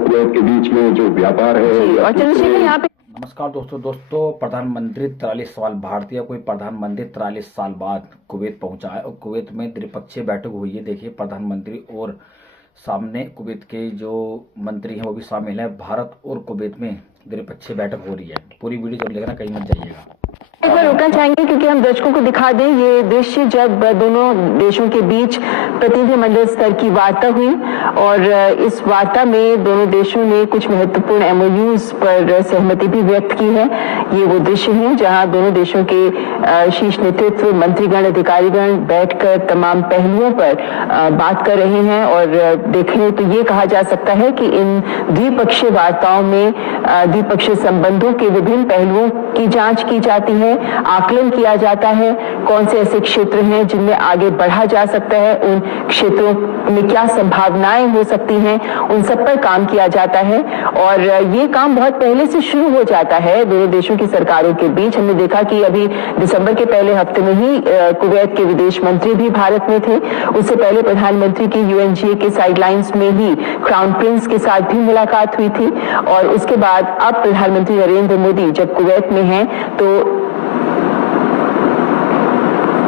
Kuwait के बीच में जो व्यापार है। और चंद्रशेखर यहाँ पे नमस्कार दोस्तों प्रधानमंत्री 43 साल भारतीय कोई प्रधानमंत्री 43 साल बाद कुवैत पहुंचा है और कुवैत में द्विपक्षीय बैठक हुई है। देखिए प्रधानमंत्री और सामने कुवैत के जो मंत्री हैं वो भी शामिल है। भारत और कुवैत में द्विपक्षीय बैठक हो रही है। पूरी वीडियो जरूर देखना, कहीं मत जाइएगा। एक बार रुकना चाहेंगे क्योंकि हम दर्शकों को दिखा दें ये दृश्य जब दोनों देशों के बीच प्रतिनिधिमंडल स्तर की वार्ता हुई और इस वार्ता में दोनों देशों ने कुछ महत्वपूर्ण एमओयूज पर सहमति भी व्यक्त की है। ये वो दृश्य है जहां दोनों देशों के शीर्ष नेतृत्व, मंत्रीगण, अधिकारीगण बैठकर तमाम पहलुओं पर बात कर रहे हैं। और देखें तो ये कहा जा सकता है कि इन द्विपक्षीय वार्ताओं में द्विपक्षीय संबंधों के विभिन्न पहलुओं की जांच की जाती है, आकलन किया जाता है, कौन से ऐसे क्षेत्र हैं जिनमें आगे बढ़ा जा सकता है, उन क्षेत्रों में क्या संभावनाएं हो सकती हैं, उन सब पर काम किया जाता है। और ये काम बहुत पहले से शुरू हो जाता है दोनों देशों की सरकारों के बीच। हमने देखा कि अभी दिसंबर के पहले हफ्ते में ही कुवैत के विदेश मंत्री भी भारत में थे। उससे पहले प्रधानमंत्री की यूएनजीए के साइडलाइंस में ही क्राउन प्रिंस के साथ भी मुलाकात हुई थी। और उसके बाद अब प्रधानमंत्री नरेंद्र मोदी जब कुवैत में हैं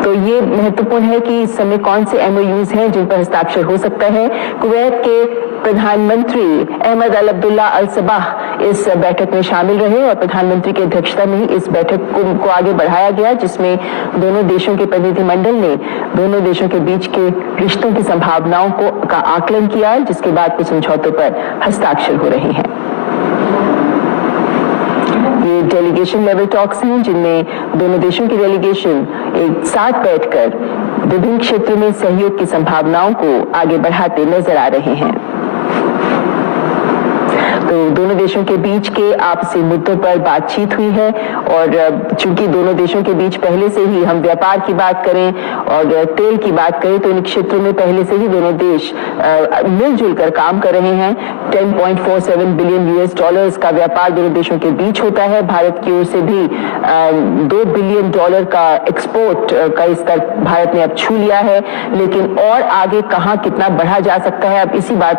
तो ये महत्वपूर्ण है कि इस समय कौन से एमओयूज हैं जिन पर हस्ताक्षर हो सकता है। कुवैत के प्रधानमंत्री अहमद अल अब्दुल्ला अल सबाह इस बैठक में शामिल रहे और प्रधानमंत्री की अध्यक्षता में ही इस बैठक को आगे बढ़ाया गया, जिसमें दोनों देशों के प्रतिनिधिमंडल ने दोनों देशों के बीच के रिश्तों की संभावनाओं का आकलन किया, जिसके बाद कुछ समझौतों पर हस्ताक्षर हो रहे हैं। ये डेलीगेशन लेवल टॉक्स हैं जिनमें दोनों देशों की डेलीगेशन एक साथ बैठकर विभिन्न क्षेत्रों में सहयोग की संभावनाओं को आगे बढ़ाते नजर आ रहे हैं। तो दोनों देशों के बीच के आपसी मुद्दों पर बातचीत हुई है और चूंकि दोनों देशों के बीच पहले से ही हम व्यापार की बात करें और तेल की बात करें तो इन क्षेत्रों में पहले से ही दोनों देश मिलजुल कर काम कर रहे हैं। 10.47 बिलियन यूएस डॉलर्स का व्यापार दोनों देशों के बीच होता है। भारत की ओर से भी 2 बिलियन डॉलर का एक्सपोर्ट का स्तर भारत ने अब छू लिया है, लेकिन और आगे कहां कितना बढ़ा जा सकता है, अब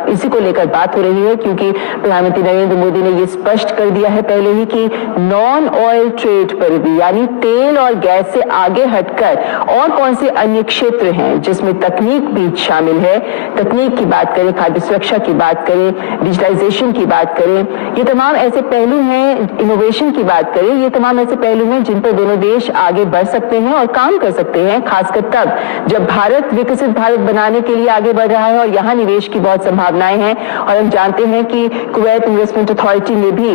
इसी को लेकर बात हो रही है। क्योंकि प्रधानमंत्री नरेंद्र मोदी ने यह स्पष्ट कर दिया है पहले ही कि नॉन ऑयल ट्रेड पर भी, यानी तेल और गैस से आगे हटकर और कौन से अन्य क्षेत्र हैं जिसमें तकनीक भी शामिल है, तकनीक की बात करें, खाद्य सुरक्षा की बात करें, डिजिटाइजेशन की बात करें, ये तमाम ऐसे पहलू हैं, इनोवेशन की बात करें, ये तमाम ऐसे पहलू हैं जिन पर दोनों देश आगे बढ़ सकते हैं और काम कर सकते हैं। खासकर तब जब भारत विकसित भारत बनाने के लिए आगे बढ़ रहा है और यहाँ निवेश की बहुत संभावनाएं हैं। और हम जानते हैं कि कुवैत इन्वेस्टमेंट अथॉरिटी ने भी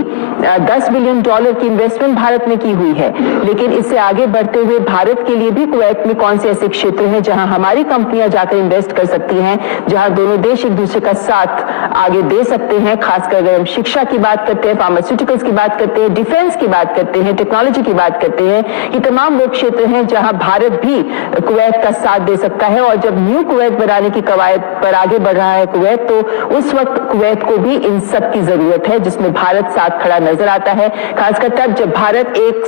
10 बिलियन डॉलर की इन्वेस्टमेंट भारत में की हुई है। लेकिन इससे आगे बढ़ते हुए भारत के लिए भी कुवैत में कौन से ऐसे क्षेत्र हैं जहां हमारी कंपनियां जाकर इन्वेस्ट कर सकती हैं, जहां दोनों देश एक दूसरे का साथ आगे दे सकते हैं। खासकर अगर हम शिक्षा की बात करते हैं, फार्मास्यूटिकल्स की बात करते हैं, डिफेंस की बात करते हैं, टेक्नोलॉजी की बात करते हैं, ये तमाम वो क्षेत्र हैं जहां भारत भी कुवैत का साथ दे सकता है। और जब न्यू कुवैत बनाने की कवायद पर आगे बढ़ रहा है कुवैत, तो उस वक्त कुवैत को भी इन सब की जरूरत है जिसमें भारत साथ खड़ा नजर आता है। खासकर तब जब भारत एक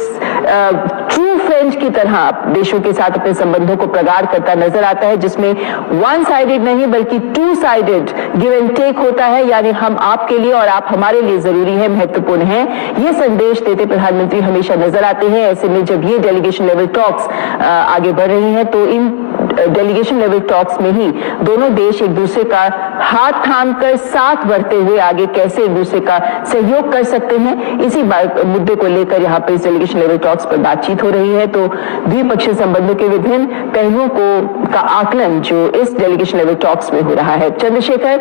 ट्रू फ्रेंड की तरह देशों के साथ अपने संबंधों को प्रगाढ़ करता नजर आता है, जिसमें वन साइडेड नहीं बल्कि two sided give and take होता है, यानी हम आपके लिए और आप हमारे लिए जरूरी है, महत्वपूर्ण है। ये संदेश देते प्रधानमंत्री हमेशा नजर आते हैं। ऐसे में जब ये डेलीगेशन लेवल टॉक्स आगे बढ़ रही हैं तो इन डेलीगेशन लेवल टॉक्स में ही दोनों देश एक दूसरे का हाथ थामकर साथ बढ़ते हुए आगे कैसे एक दूसरे का सहयोग कर सकते हैं, इसी मुद्दे को लेकर यहाँ पर इस डेलीगेशन लेवल टॉक्स पर बातचीत हो रही है। तो द्विपक्षीय संबंधों के विभिन्न पहलुओं का आकलन जो इस डेलीगेशन लेवल टॉक्स में हो रहा है। चंद्रशेखर,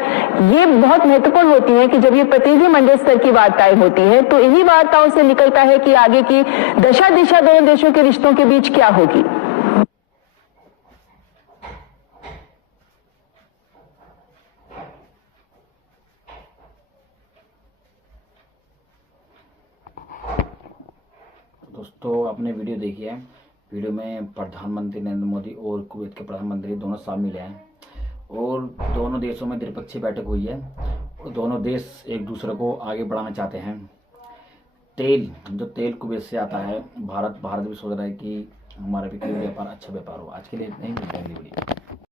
ये बहुत महत्वपूर्ण होती है कि जब ये प्रतिनिधिमंडल स्तर की वार्ताएं होती हैं तो इन्हीं वार्ताओं से निकलता है कि आगे की दशा दिशा दोनों देशों के रिश्तों के बीच क्या होगी। दोस्तों आपने वीडियो देखी है। वीडियो में प्रधानमंत्री नरेंद्र मोदी और कुवैत के प्रधानमंत्री दोनों शामिल हैं और दोनों देशों में द्विपक्षीय बैठक हुई है और दोनों देश एक दूसरे को आगे बढ़ाना चाहते हैं। तेल कुवैत से आता है, भारत भी सोच रहा है कि हमारा भी कोई व्यापार अच्छा व्यापार हो। आज के लिए इतना ही, मिलते हैं अगली वीडियो।